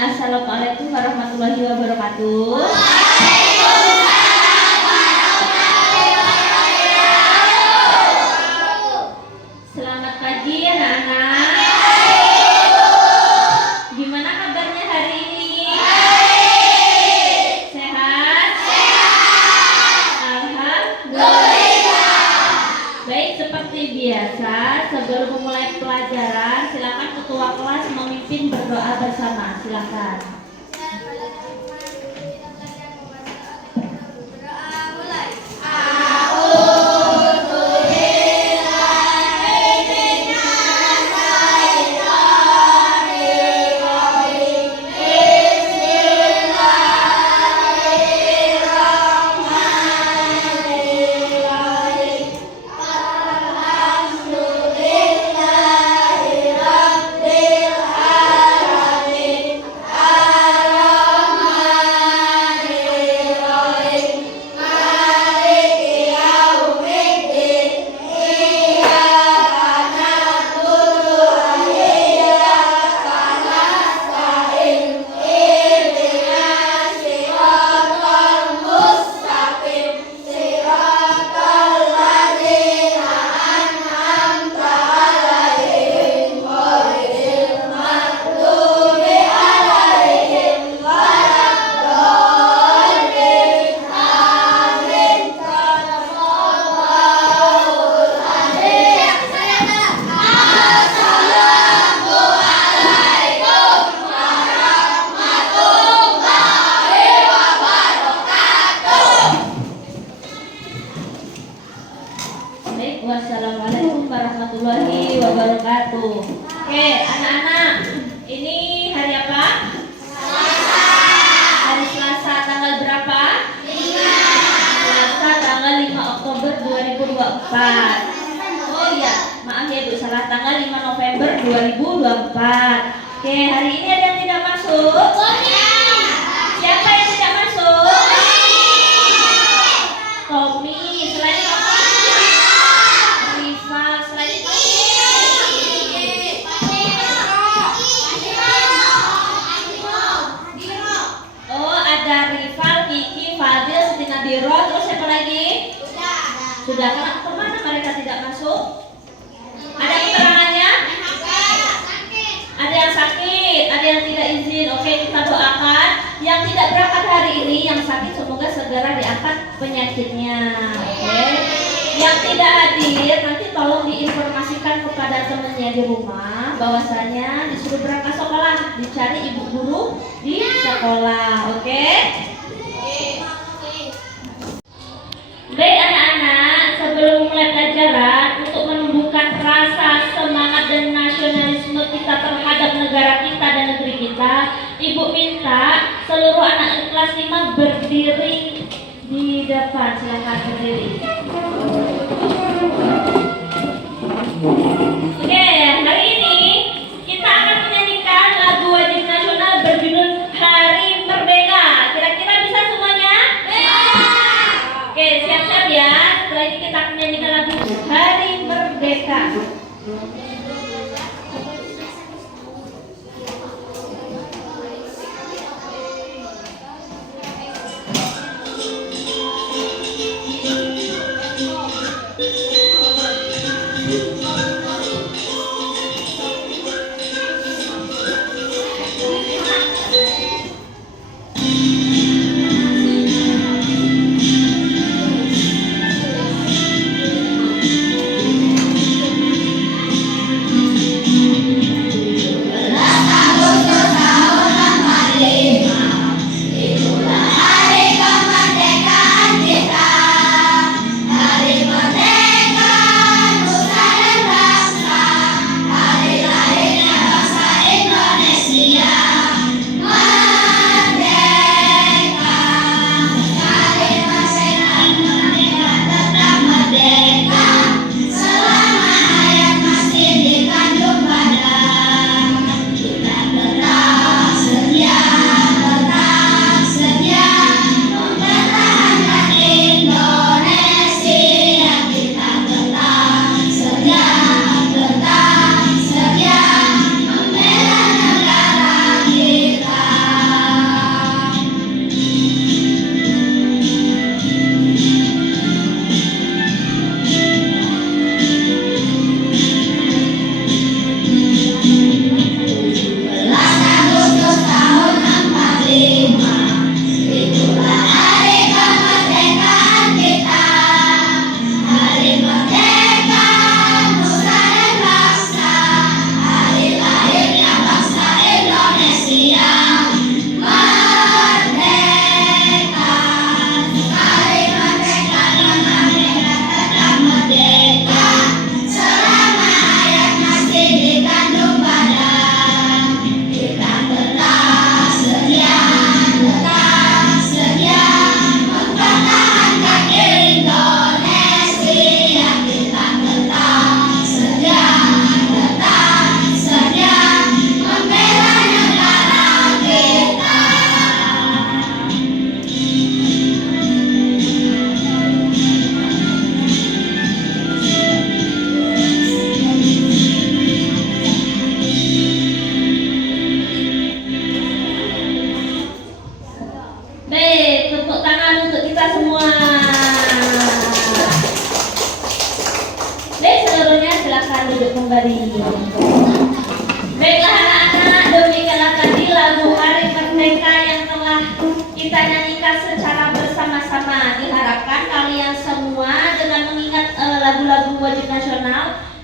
Assalamualaikum warahmatullahi wabarakatuh. Selamat pagi anak-anak. Gimana kabarnya hari ini? Sehat? Alhamdulillah. Baik, seperti biasa sebelum memulai pelajaran silakan ketua kelas memimpin berdoa bersama. Silakan. Wassalamualaikum warahmatullahi wabarakatuh. Oke, anak-anak, ini hari apa? Selasa. Hari Selasa tanggal berapa? 5. Selasa tanggal 5 Oktober 2024. Oh iya, maaf ya Bu, salah, tanggal 5 November 2024. Oke, hari ini ada yang tidak masuk? Siapa yang tidak masuk? Tommy. Selain Biro, terus siapa lagi? Sudah. Kemana mereka tidak masuk? Ada keterangannya? Ada yang sakit, ada yang tidak izin. Oke, kita doakan yang tidak berangkat hari ini, yang sakit semoga segera diangkat penyakitnya. Oke. Yang tidak hadir nanti tolong diinformasikan kepada temannya di rumah bahwasanya disuruh berangkat sekolah, dicari ibu guru di sekolah. Oke? Baik anak-anak, sebelum mulai pelajaran, untuk menumbuhkan rasa semangat dan nasionalisme kita terhadap negara kita dan negeri kita, Ibu minta seluruh anak kelas 5 berdiri di depan. Silakan berdiri. Oke, hari ini kita akan menyanyikan lagu wajib nasional berjudul Hari Merdeka. Kira-kira bisa semuanya? Oke, siap-siap ya. Setelah ini kita akan menyanyikan lagu Hari Merdeka.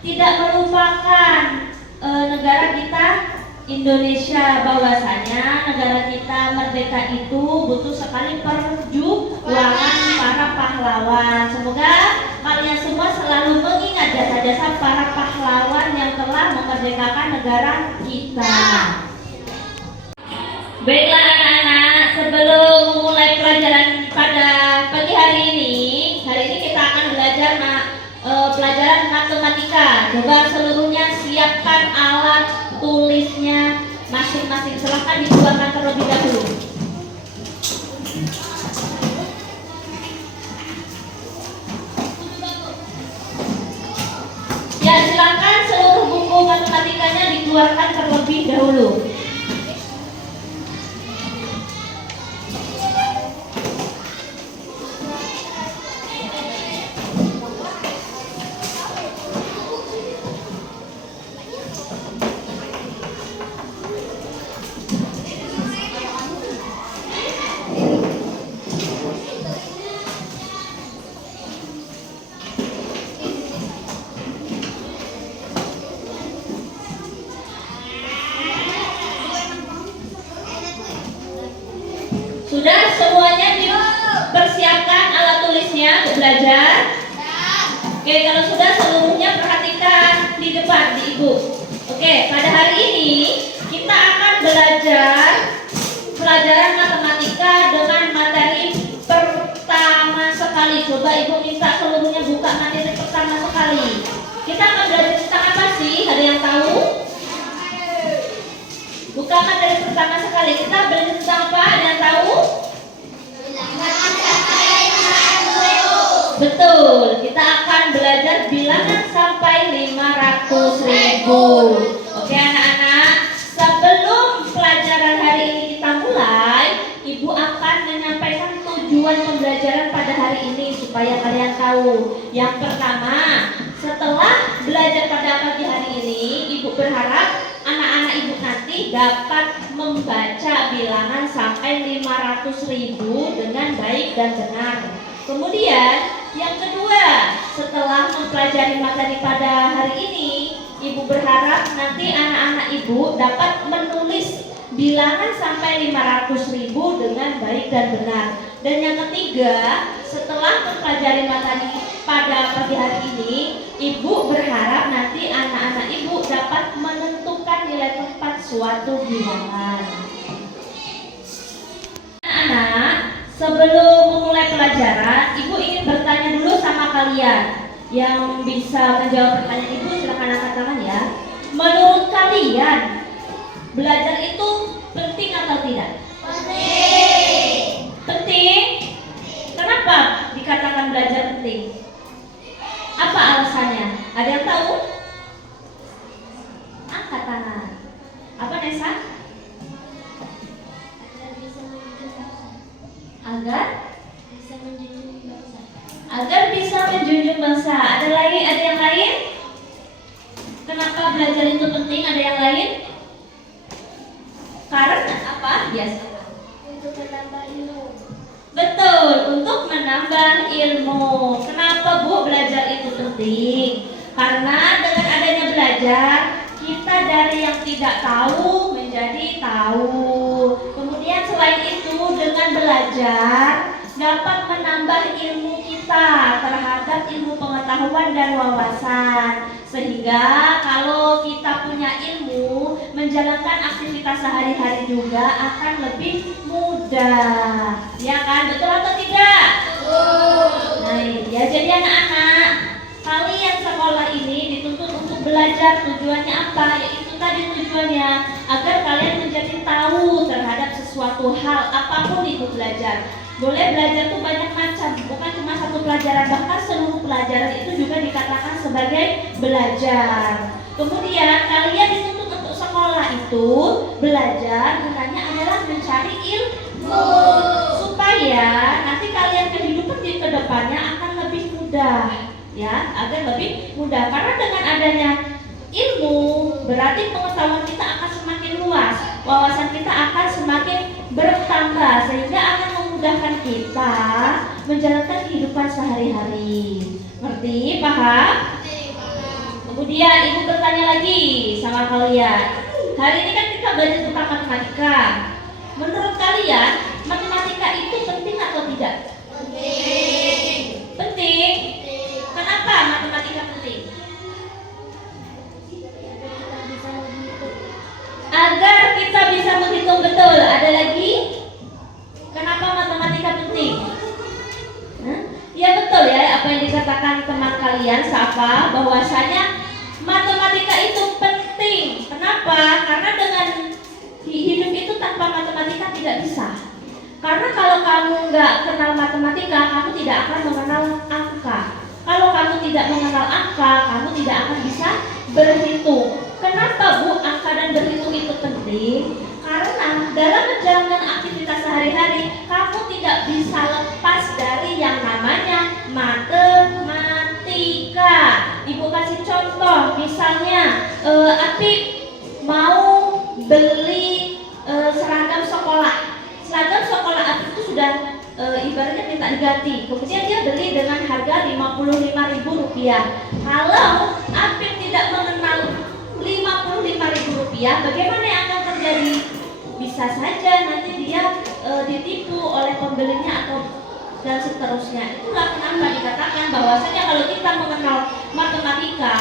tidak melupakan negara kita Indonesia, bahwasanya negara kita merdeka itu butuh sekali perjuangan para pahlawan. Semoga kalian semua selalu mengingat jasa-jasa para pahlawan yang telah memerdekakan negara kita. Baiklah anak-anak, sebelum memulai pelajaran pada pagi hari ini kita akan belajar pelajaran matematika. Coba seluruhnya siapkan alat tulisnya masing-masing. Silahkan dikeluarkan terlebih dahulu. Ya, silakan seluruh buku matematikanya dikeluarkan terlebih dahulu. Sudah semuanya dipersiapkan alat tulisnya untuk belajar? Oke, kalau sudah seluruhnya perhatikan di depan di ibu. Oke, pada hari ini kita akan belajar pelajaran matematika dengan materi pertama sekali. Coba ibu minta seluruhnya buka materi pertama sekali. Kita akan belajar tentang apa sih? Ada yang tahu? Buka materi pertama sekali. Kita belajar tentang apa? Ada yang tahu? Betul, kita akan belajar bilangan sampai 500.000. Oke anak-anak, sebelum pelajaran hari ini kita mulai, ibu akan menyampaikan tujuan pembelajaran pada hari ini supaya kalian tahu. Yang pertama, setelah belajar pada pagi hari ini, ibu berharap anak-anak ibu nanti dapat membaca bilangan sampai 500.000 dengan baik dan benar. Kemudian yang kedua, setelah mempelajari materi pada hari ini, ibu berharap nanti anak-anak ibu dapat menulis bilangan sampai 500.000 dengan baik dan benar. Dan yang ketiga, setelah mempelajari materi pada pagi hari ini, ibu berharap nanti anak-anak ibu dapat menentukan nilai tepat suatu bilangan. Anak-anak, sebelum memulai pelajaran, ibu ingin bertanya dulu sama kalian. Yang bisa menjawab pertanyaan ibu silakan angkat tangan ya. Menurut kalian, belajar itu penting atau tidak? Penting. Penting? Kenapa dikatakan belajar penting? Apa alasannya? Ada yang tahu? Angkat tangan. Apa Nesa? Agar bisa menjunjung bangsa. Ada lagi? Ada yang lain? Kenapa belajar itu penting? Ada yang lain? Karena apa? Biasa. Untuk menambah ilmu. Betul, untuk menambah ilmu. Kenapa Bu belajar itu penting? Karena dengan adanya belajar, kita dari yang tidak tahu menjadi tahu. Kemudian selain itu, dengan belajar dapat menambah ilmu kita terhadap ilmu pengetahuan dan wawasan. Sehingga kalau kita punya ilmu, menjalankan aktivitas sehari-hari juga akan lebih mudah. Ya kan? Betul atau tidak? Nah, ya jadi anak-anak, kalian sekolah ini dituntut untuk belajar. Tujuannya apa? Yaitu tadi tujuannya agar kalian menjadi tahu terhadap sesuatu hal, apapun itu belajar. Boleh belajar itu banyak macam, bukan cuma satu pelajaran, bahkan seluruh pelajaran itu juga dikatakan sebagai belajar. Kemudian kalian dituntut untuk sekolah itu belajar gunanya adalah mencari ilmu supaya nanti kalian kehidupan di kedepannya akan lebih mudah, ya, agar lebih mudah. Karena dengan adanya ilmu berarti pengetahuan kita akan semakin luas, wawasan kita akan semakin bertambah, sehingga akan memudahkan kita menjalankan kehidupan sehari-hari. Ngerti? Paham? Kemudian ibu bertanya lagi sama kalian. Hari ini kan kita belajar tentang matematika. Menurut kalian, matematika itu penting atau tidak? Penting. Penting? Kenapa matematika penting? Agar kita bisa menghitung betul. Ada lagi? Kenapa matematika penting? Ya betul ya, apa yang dikatakan teman kalian Safa, bahwasanya matematika itu penting. Kenapa? Karena dengan hidup itu tanpa matematika tidak bisa. Karena kalau kamu nggak kenal matematika, kamu tidak akan mengenal angka. Kalau kamu tidak mengenal angka, kamu tidak akan bisa berhitung. Kenapa Bu, angka dan berhitung itu penting? Karena dalam menjalankan aktivitas sehari-hari, kamu tidak bisa lepas dari yang namanya matematika. Ibu kasih contoh, misalnya Apip mau beli seragam sekolah. Seragam sekolah Apip itu sudah ibaratnya minta diganti. Kemudian dia beli dengan harga Rp55.000. Kalau Apip tidak mengenal Rp55.000, bagaimana yang akan terjadi? Bisa saja nanti dia ditipu oleh pembelinya atau dan seterusnya. Itulah kenapa dikatakan bahwasanya kalau kita mengenal matematika,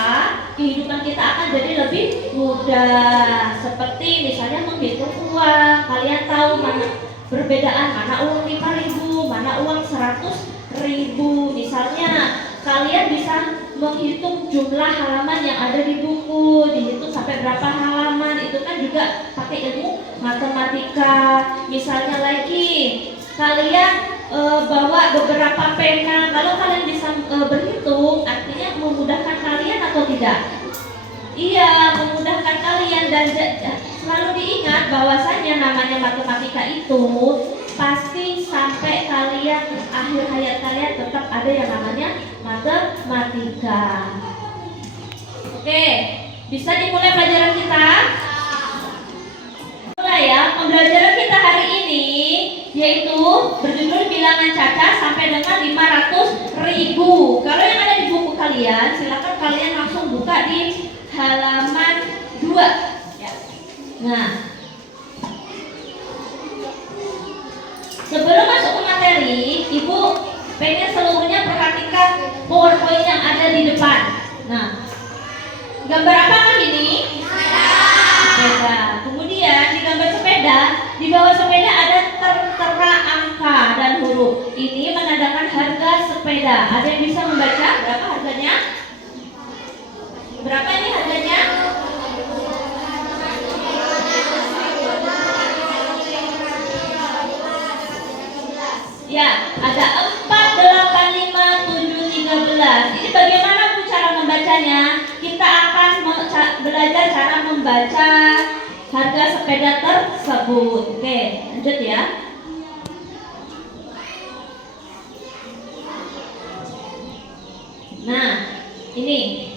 kehidupan kita akan jadi lebih mudah. Seperti misalnya menghitung uang. Kalian tahu mana perbedaan mana uang 5.000, mana uang 100.000. Misalnya kalian bisa menghitung jumlah halaman yang ada di buku, dihitung sampai berapa halaman, itu kan juga pakai ilmu matematika. Misalnya lagi kalian bawa beberapa pena, kalau kalian bisa berhitung, artinya memudahkan kalian atau tidak? Iya, memudahkan kalian. Dan selalu diingat bahwasanya namanya matematika itu pasti sampai kalian akhir hayat kalian tetap ada yang namanya matematika. Oke, bisa dimulai pelajaran kita? Mulai ya, pembelajaran kita hari ini yaitu berjudul bilangan cacat sampai dengan 500.000. Kalau yang ada di buku kalian, silakan kalian langsung buka di halaman 2 ya. Nah, sebelum masuk ke materi, Ibu pengen seluruhnya perhatikan PowerPoint yang ada di depan. Nah, gambar apa kan ini? Sepeda. Kemudian di gambar sepeda, di bawah sepeda ada tertera angka dan huruf. Ini menandakan harga sepeda. Ada yang bisa membaca berapa harganya? Berapa ini harganya? Ya, ada 4, 8, 5, 7, 13. Ini bagaimana Bu cara membacanya? Kita akan belajar cara membaca harga sepeda tersebut. Oke, lanjut ya. Nah, ini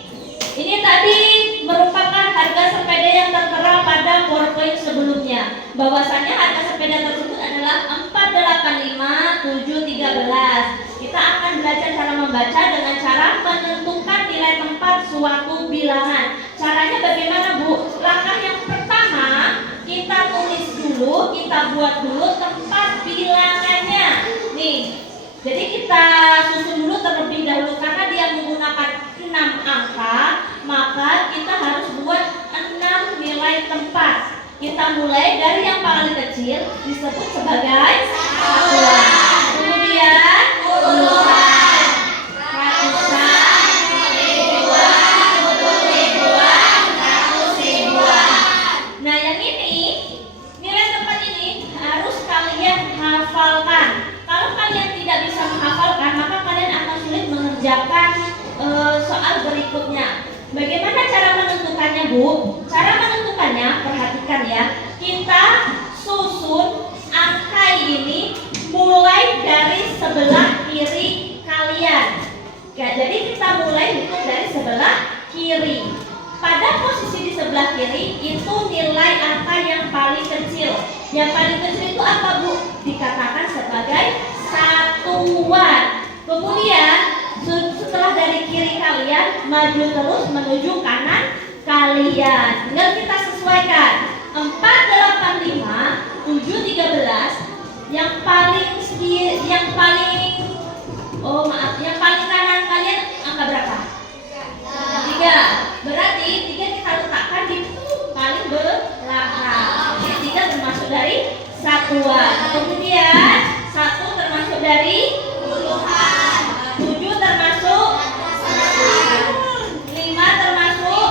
tadi merupakan harga sepeda yang tertera pada PowerPoint sebelumnya. Bahwasannya harga sepeda tersebut adalah 4, 8, 5, 7, 13. Kita akan belajar cara membaca dengan cara menentukan nilai tempat suatu bilangan. Caranya bagaimana Bu? Langkah yang pertama, kita tulis dulu, kita buat dulu tempat bilangannya. Nih, jadi kita susun dulu terlebih dahulu karena dia menggunakan 6 angka, maka kita harus buat 6 nilai tempat. Kita mulai dari yang paling kecil disebut sebagai satuan. Kemudian puluhan, ratusan, ribuan, ratus ribuan. Nah yang ini, nilai tempat ini harus kalian hafalkan. Kalau kalian tidak bisa menghafalkan, maka kalian akan sulit mengerjakan soal berikutnya. Bagaimana cara menentukannya Bu? Cara menentukannya, perhatikan ya. Kita susun angka ini mulai dari sebelah kiri kalian. Ya, jadi kita mulai hitung dari sebelah kiri. Pada posisi di sebelah kiri itu nilai angka yang paling kecil. Yang paling kecil itu apa Bu? Dikatakan sebagai satuan. Kemudian setelah arah dari kiri kalian maju terus menuju kanan kalian. Tinggal kita sesuaikan. 4, 8, 5, 7, 13. Yang paling kanan kalian angka berapa? 3. Berarti 3 kita letakkan di paling belakang. 3 termasuk dari satuan. Kemudian 1 termasuk dari puluhan. 7 termasuk 5 termasuk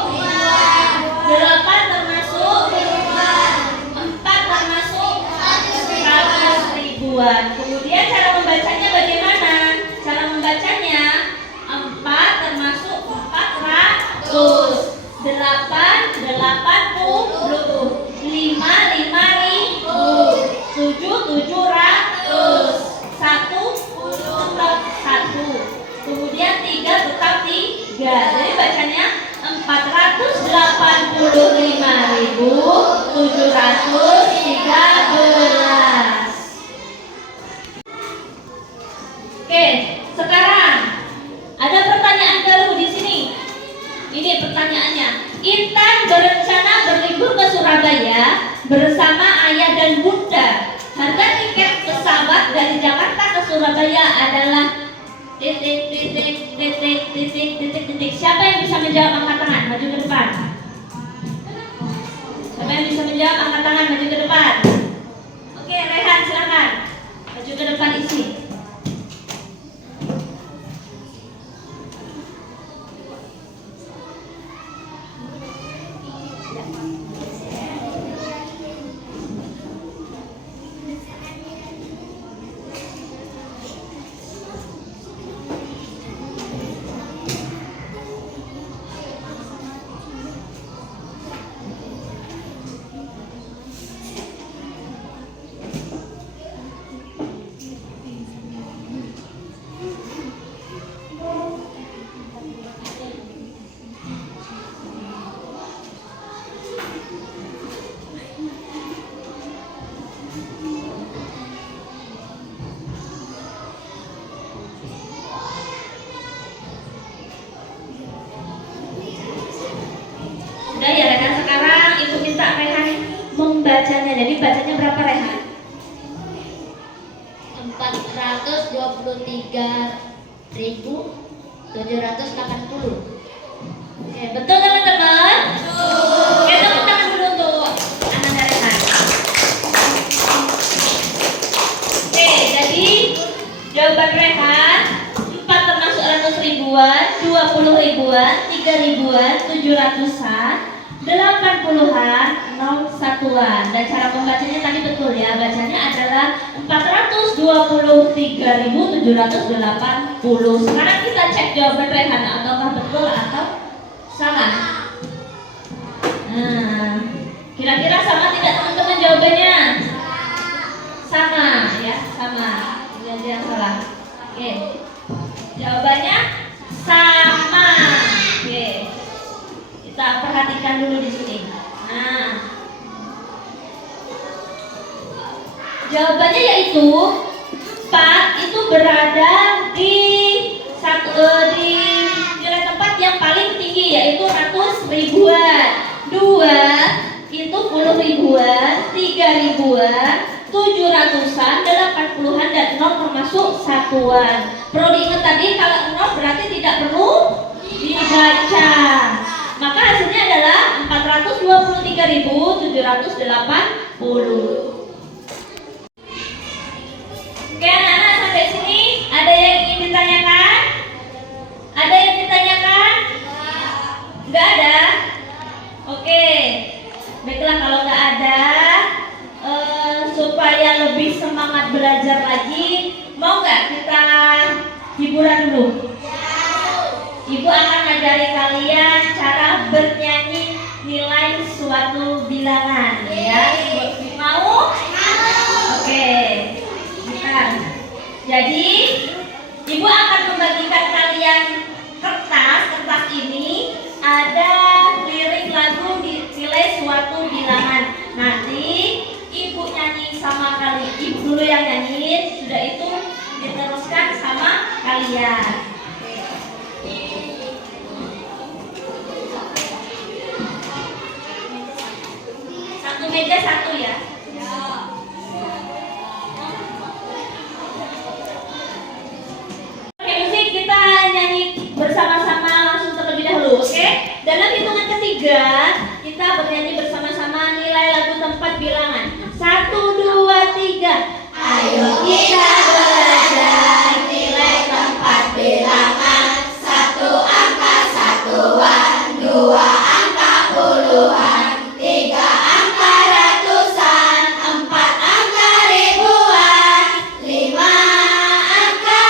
8 termasuk 4 termasuk 100 ribuan. Kemudian cara membacanya bagaimana? Cara membacanya 4 termasuk 400, 8 80, 5 5.000, 7 700, 1 tetap 1, kemudian 3 tetap 3. Jadi bacanya 485.713. Oke, sekarang ada pertanyaan baru di sini. Ini pertanyaannya. Intan berencana berlibur ke Surabaya bersama ayah dan bunda. Harga tiket pesawat dari Jakarta ke Surabaya adalah titik. Siapa yang bisa menjawab, angkat tangan, maju ke depan. Siapa yang bisa menjawab, angkat tangan, maju ke depan. Oke, Rehan silakan. Maju ke depan isi. Udah ya Rehan, sekarang Ibu minta Rehan membacanya. Jadi bacanya berapa Rehan? 423.780. Oke, betul teman-teman? Oke, tepuk tangan dulu untuk anaknya Rehan. Oke, jadi jawaban Rehan 4 termasuk 100 ribuan, 20 ribuan, 3 ribuan, 700-an, 80-an, 0 satuan. Dan cara pembacanya tadi betul ya, bacanya adalah 423.780. Sekarang kita cek jawaban Rehan, apakah betul atau salah. Nah, kira-kira sama tidak teman-teman jawabannya? Sama ya, sama. Tidak ada yang salah. Oke, jawabannya sama. Oke, kita perhatikan dulu di sini. Nah, jawabannya yaitu 4 itu berada di di nilai tempat yang paling tinggi, yaitu 100 ribuan. 2 itu 10 ribuan, 3 ribuan, 700-an, 80-an, dan 0 termasuk satuan. Perlu diingat tadi kalau 0 berarti tidak perlu dibaca. Maka hasilnya adalah 423.780. Oke anak-anak, sampai sini ada yang ingin ditanyakan? Ada yang ditanyakan? Enggak ada? Oke, baiklah kalau nggak ada, supaya lebih semangat belajar lagi, mau nggak kita hiburan dulu? Ibu akan ngajari kalian cara bernyanyi nilai suatu bilangan, ya. Mau? Oke. Bentar. Jadi, Ibu akan membagikan kalian kertas ini ada lirik lagu nilai suatu bilangan. Nanti Ibu nyanyi sama kalian. Ibu dulu yang nyanyi, sudah itu diteruskan sama kalian. meja 1 ya. Oke, musik kita nyanyi bersama-sama langsung terlebih dahulu, oke? Dalam hitungan ketiga, kita bernyanyi bersama-sama nilai lagu tempat bilangan. 1, 2, 3. Ayo kita belajar nilai tempat bilangan. 1 angka satuan, 2 angka puluhan, 3 angka ratusan, 4 angka ribuan, 5 angka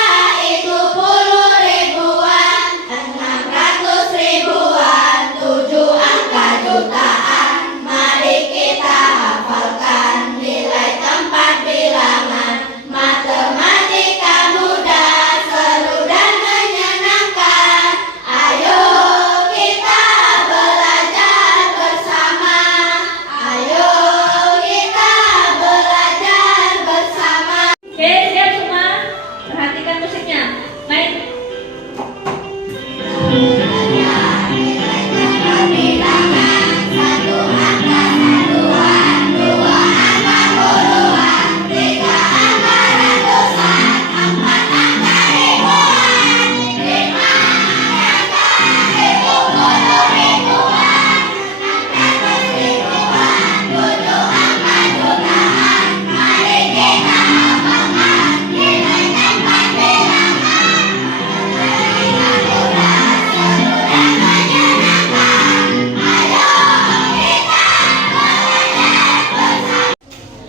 itu puluh ribuan, 600 ribuan, 7 angka jutaan. Mari kita hafalkan nilai tempat bilangan. Matematika mudah, seru dan menyenangkan. Ayo kita belajar bersama. Ayo kita belajar bersama. Oke, siap semua? Perhatikan musiknya. Main.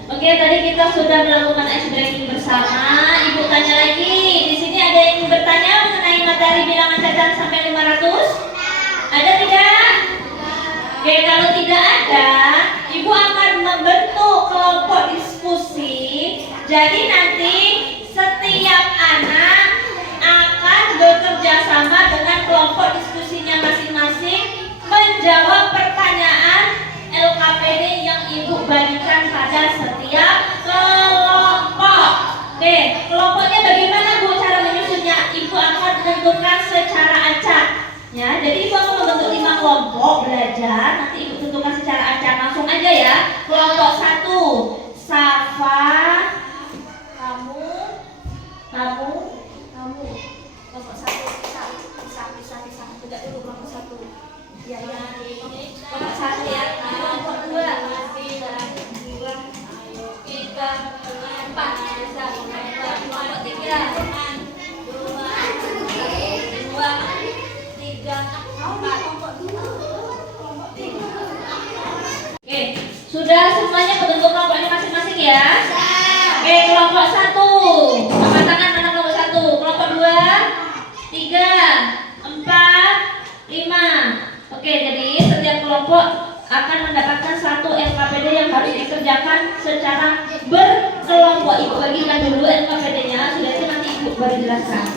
Oke, tadi kita sudah melakukan ice breaking bersama. Ibu tanya lagi, di sini ada yang bertanya mengenai materi bilangan cacat sampai 500? Ada tidak? Oke, kalau tidak ada, Ibu akan membentuk kelompok diskusi. Jadi nanti setiap anak akan bekerja sama dengan kelompok diskusinya masing-masing menjawab pertanyaan LKPD yang Ibu bagikan pada setiap kelompok. Oke, kelompoknya bagaimana Bu cara menyusunnya? Ibu akan tentukan secara acak. Ya, jadi Ibu akan membentuk 5 kelompok belajar. Nanti Ibu tentukan secara acak. Langsung aja ya. Kelompok 1, Safa, kamu. Kelompok 1, pisah. Tidak dulu kelompok 1. Ya. Kelompok 1 ya. Kelompok 2, ayo kita 4. Kelompok 3, 2, 3, 4. Oke, sudah semuanya kebentuk kelompoknya masing-masing ya? Oke, kelompok 1. Angkat tangan mana kelompok 1? Kelompok 2, 3, 4, 5. Oke, jadi setiap kelompok akan mendapatkan 1 LKPD yang harus dikerjakan secara berkelompok. Ibu bagikan dulu LKPD-nya, sudah itu nanti Ibu baru jelaskan.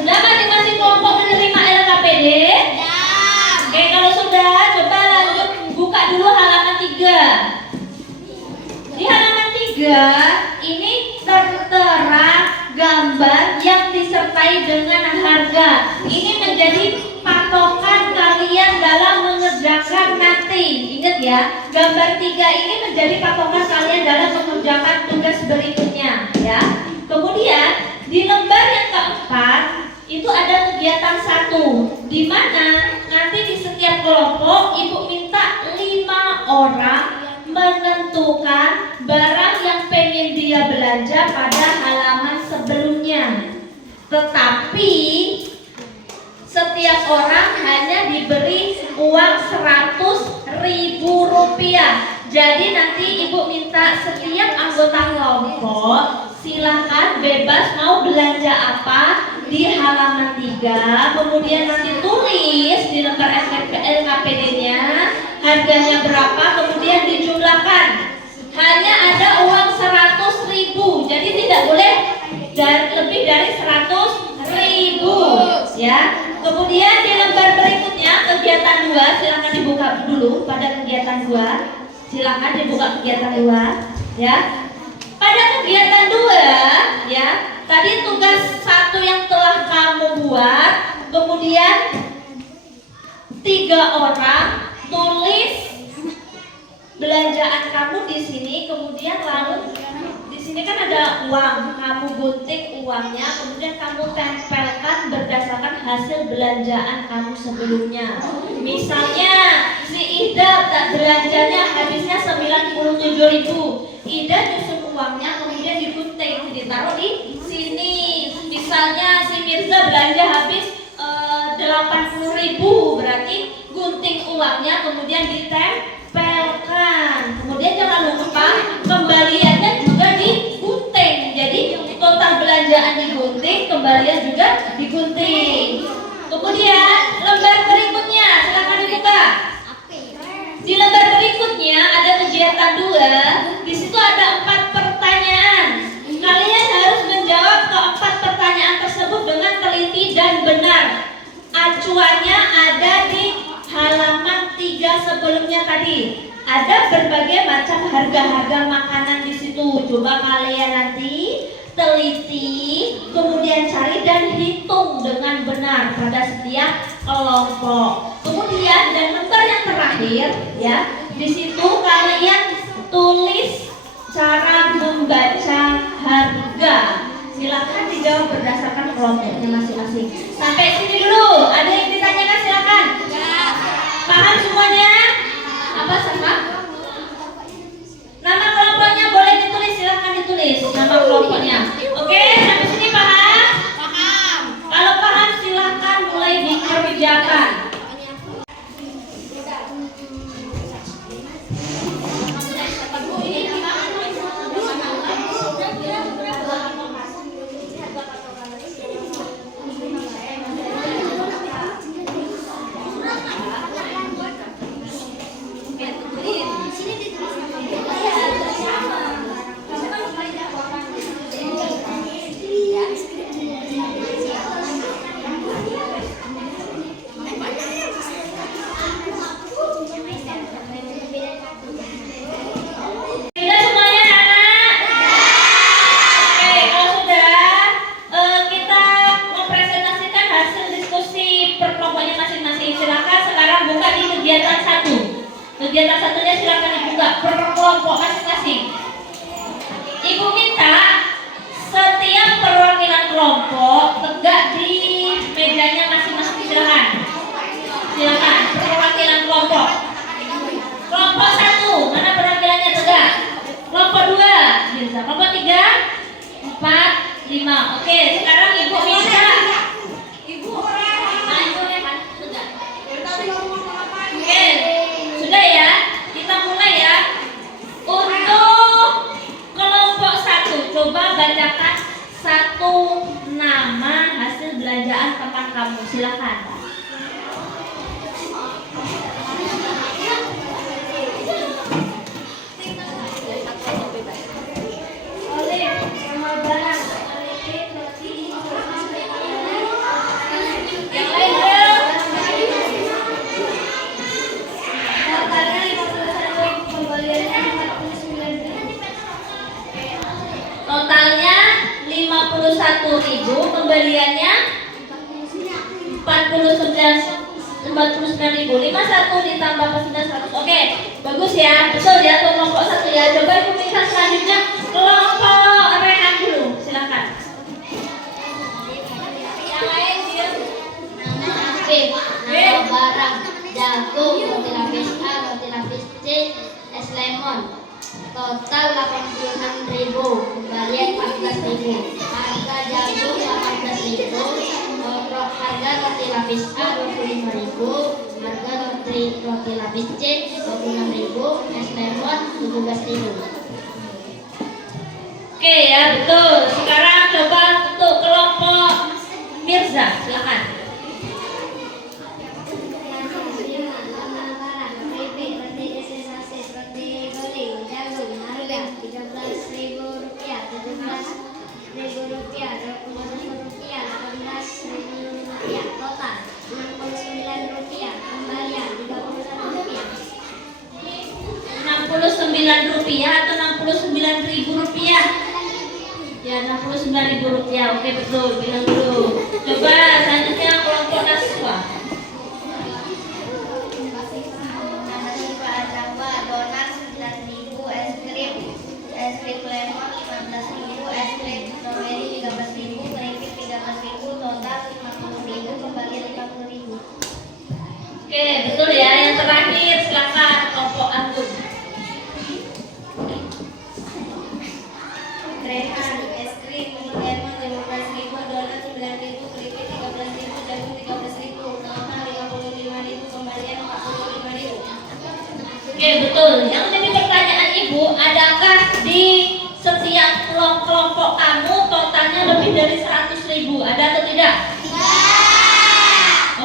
Sudah masing-masing kelompok menerima LKPD? Oke, kalau sudah, coba lanjut buka dulu halaman 3. Di halaman 3 ini tertera gambar yang disertai dengan harga. Ini menjadi patokan kalian dalam mengerjakan nanti. Ingat ya, gambar 3 ini menjadi patokan kalian dalam mengerjakan tugas berikutnya ya. Kemudian di lembar yang keempat itu ada kegiatan 1, di mana nanti di setiap kelompok Ibu minta 5 orang menentukan barang yang pengen dia belanja pada halaman sebelumnya. Tetapi setiap orang hanya diberi uang 100.000 rupiah. Jadi nanti Ibu minta setiap anggota kelompok silahkan bebas mau belanja apa di halaman 3. Kemudian nanti tulis di lembar LKPD-nya harganya berapa, kemudian dijumlahkan. Hanya ada uang 100.000, jadi tidak boleh lebih dari 100.000 ya. Kemudian di lembar berikutnya kegiatan 2, silahkan dibuka dulu pada kegiatan 2. Silakan dibuka kegiatan 2 ya. Pada kegiatan 2 ya, tadi tugas 1 yang telah kamu buat, kemudian 3 orang tulis belanjaan kamu di sini, kemudian lalu di sini kan ada uang, kamu gunting uangnya, kemudian kamu tempelkan berdasarkan hasil belanjaan kamu sebelumnya. Misalnya si Ida belanjanya habisnya 97.000. Ida nyusun uangnya kemudian digunting, ditaruh di sini. Misalnya si Mirza belanja habis 80.000, berarti gunting uangnya kemudian ditempelkan. Kemudian jangan lupa kembaliannya juga digunting. Jadi total belanjaan digunting, kembalian juga digunting. Kemudian lembar berikutnya, silakan dibuka. Di lembar berikutnya ada kegiatan 2. Di situ ada 4 pertanyaan. Kalian harus menjawab ke-4 pertanyaan tersebut dengan teliti dan benar. Acuannya ada di halaman 3 sebelumnya tadi. Ada berbagai macam harga-harga makanan di situ. Coba kalian nanti teliti, kemudian cari dan hitung dengan benar pada setiap kelompok. Kemudian dan lembar yang terakhir ya, di situ kalian tulis cara membaca harga. Silakan dijawab berdasarkan kelompoknya masing-masing. Sampai sini dulu. Ada yang ditanyakan silakan. Paham semuanya? Apa sama? Nama kelompoknya boleh ditulis, silakan ditulis nama kelompoknya. Oke, sampai sini paham? Paham. Kalau paham silakan mulai dikerjakan. Kegiatan satunya silakan dibuka per kelompok masing-masing. Ibu minta setiap perwakilan kelompok tegak di mejanya masing-masing, silakan. Silakan perwakilan kelompok. Kelompok 1, mana perwakilannya tegak? Kelompok 2, bisa. Kelompok 3, 4, 5. Oke, sekarang ibu minta. Oke. Sudah ya, kita mulai ya. Untuk kelompok 1, coba bacakan 1 nama hasil belanjaan teman kamu, silakan. Totalnya 51.000, kembaliannya 49.000. 51 ditambah 100. Oke, bagus ya, betul ya untuk kelompok 1 ya. Coba ibu minta selanjutnya kelompok Rehan dulu, silakan. Yang lain dia. Nama barang jagung, roti lapis A, roti lapis C, es lemon. Total 86.000, kembalian 14.000. Harga jagung 18.000, harga roti lapis A 25.000, harga roti lapis C 26.000, es lemon 17.000. Oke ya, betul. Sekarang coba untuk kelompok Mirza, silakan. Total 69 rupiah, kembalian 31 rupiah. rupiah atau 69.000 rupiah? Ya, 69.000 rupiah. Oke, betul. Bilang dulu. Coba selanjutnya kelompok Naswa. Donat 9.000, es krim lemon 15.000, es krim strawberry 13.000, keripik 13.000, total 50.000, kembalian 50.000. Oke, betul ya. Yang terakhir silakan kelompok Anggun. Rehan, es krim lemon 15.000, donat 9.000, keripik 13.000, jagung 13.000, total 55.000, kembalian 45.000. Oke, betul. Yang jadi pertanyaan Ibu, adakah di setiap kelompok kamu totalnya lebih dari 100.000? Ada atau tidak?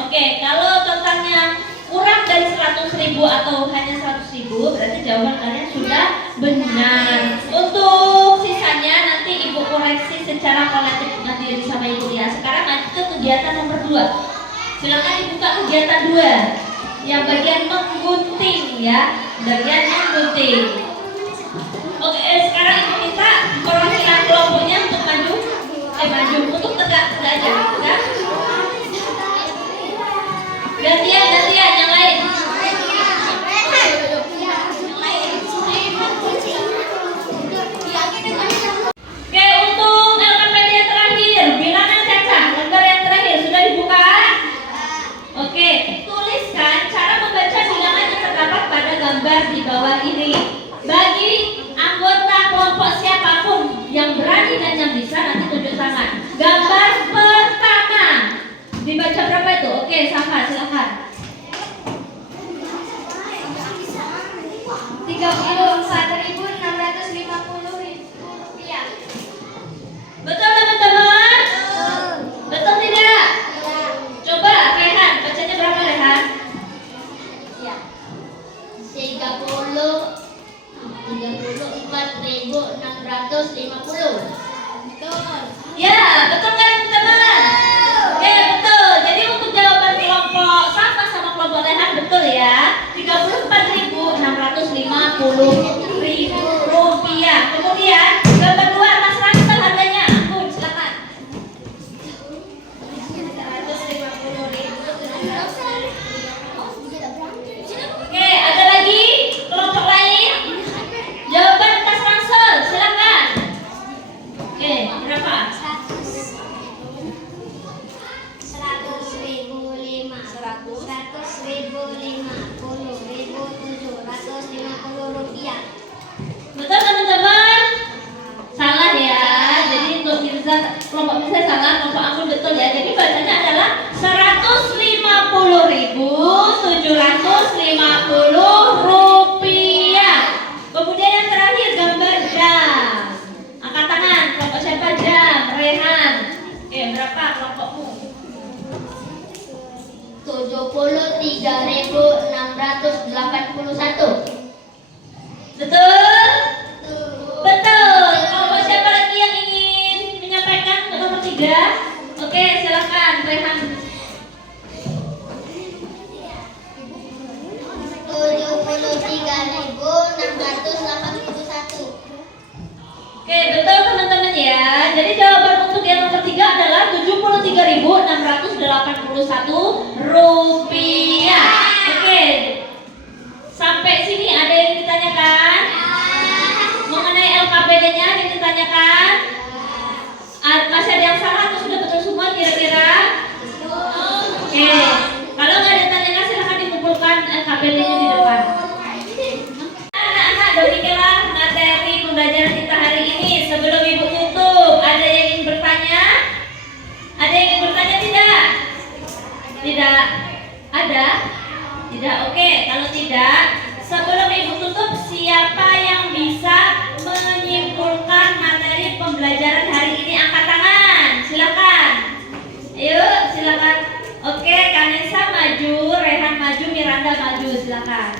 Oke, kalau totalnya kurang dari 100.000 atau hanya 100.000, berarti jawaban kalian sudah benar. Untuk sisanya nanti Ibu koreksi secara kolektif nanti sama Ibu ya. Sekarang lanjut ke kegiatan nomor 2. Silakan dibuka kegiatan 2. Yang bagian menggunting ya, bagian menggunting. Oke, sekarang Ibu minta perwakilan kelompoknya untuk maju, untuk tegak aja, ya. Gantian yang lain. Oke, untuk LKPD yang terakhir, bilangan caca, lembar yang terakhir sudah dibuka. Oke, tuliskan cara membaca bilangan yang terdapat pada gambar di bawah ini. Bagi anggota kelompok siapapun yang berani dan yang bisa nanti tunjuk tangan. Gambar pertama dibaca berapa itu? Oke, Safa silakan. 34.650 rupiah. Betul teman-teman? Betul tidak? Coba Rehan, bacanya berapa Rehan? Ya. 34.650. Betul. Ya, betul kan teman-teman? Oke, betul. Jadi untuk jawaban kelompok Safa sama kelompok Rehan betul ya. 34.650 rupiah. Kemudian gambar 2 Mas Ransel harganya. Anggun, silakan. 150.000. Oke, ada lagi kelompok lain? Jawaban Mas Ransel, silakan. Oke, berapa? 100.050 rupiah. Betul teman-teman? Salah ya. Jadi untuk Mirza, kelompok Mirza salah, kelompok Anggun betul ya. Jadi bacanya adalah 150.750 rupiah. Kemudian yang terakhir gambar jam. Angkat tangan, kelompok siapa? Jam, Rehan. Oke, berapa kelompokmu? 73.681. Betul? Betul. Kelompok siapa lagi yang ingin menyampaikan untuk nomor 3? Oke, silakan Rehan. 73.681. Oke, betul teman-teman ya. Jadi jawaban untuk yang nomor 3 adalah 73.681 rupiah. Oke. Sampai sini ada yang ditanyakan? Mengenai LKPD-nya ada yang ditanyakan? Masih ada yang salah atau sudah betul semua kira-kira? Oke. Kalau nggak ada yang ditanyakan silahkan dikumpulkan LKPD-nya di depan. Anak-anak, demikianlah materi pembelajaran kita hari ini. Sebelum Ibu tutup, ada yang ingin bertanya? Ada yang ingin bertanya tidak? Tidak? Ada? Tidak? Oke, kalau tidak, sebelum Ibu tutup, siapa yang bisa menyimpulkan materi pembelajaran hari ini? Angkat tangan, silakan. Ayo, silakan. Oke, Kanesa maju, Rehan maju, Miranda maju, silakan.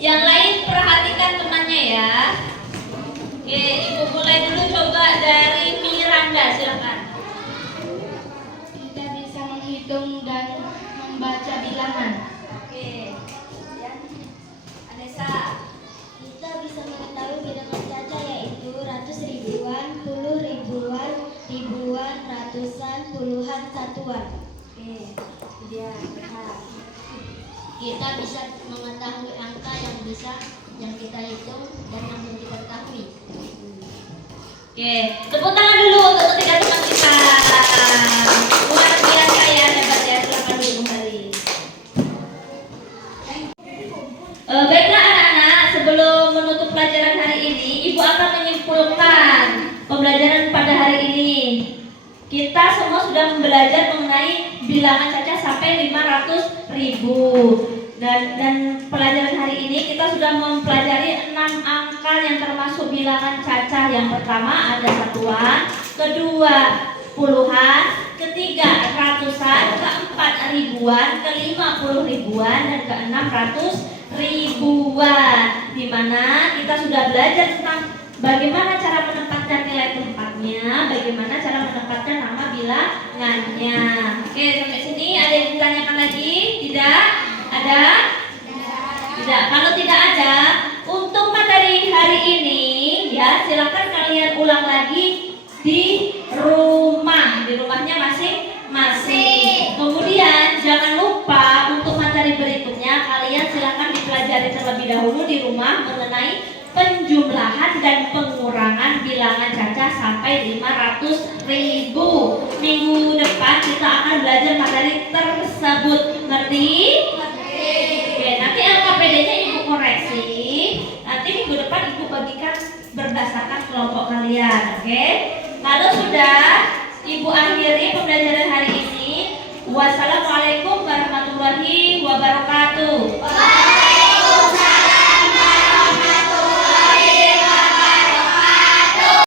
Yang lain perhatikan temannya ya. Oke, Ibu mulai dulu coba dari Miranda, silakan. Kita bisa menghitung dan membaca bilangan. Oke. ribuan. Oke, dia benar. Kita bisa mengetahui angka yang kita hitung dan yang belum kita ketahui. Oke, tepuk tangan dulu untuk ketiga teman kita. Luar biasa ya, hebat ya. Silakan dulu kembali. Baiklah anak-anak, sebelum menutup pelajaran hari ini, Ibu akan menyimpulkan pembelajaran pada hari ini. Kita semua sudah belajar mengenai bilangan caca sampai 500.000. Dan pelajaran hari ini kita sudah mempelajari 6 angka yang termasuk bilangan cacah. Yang pertama ada satuan, kedua puluhan, ketiga ratusan, keempat ribuan, kelima puluh ribuan, dan keenam ratus ribuan. Dimana kita sudah belajar tentang bagaimana cara menempatkan nilai tempatnya, bagaimana cara menempatkan nama bilangannya. Oke, sampai sini ada yang ditanyakan lagi? Tidak? Ada? Tidak. Kalau tidak ada, untuk materi hari ini ya silakan kalian ulang lagi di rumah, di rumahnya masing-masing. Kemudian jangan lupa untuk materi berikutnya kalian silakan dipelajari terlebih dahulu di rumah mengenai penjumlahan dan pengurangan bilangan cacah sampai 500.000. Minggu depan kita akan belajar materi tersebut. Ngerti? Oke, nanti LKPD-nya Ibu koreksi. Nanti minggu depan Ibu bagikan berdasarkan kelompok kalian. Oke? Kalau sudah, Ibu akhiri pembelajaran hari ini. Wassalamualaikum warahmatullahi wabarakatuh.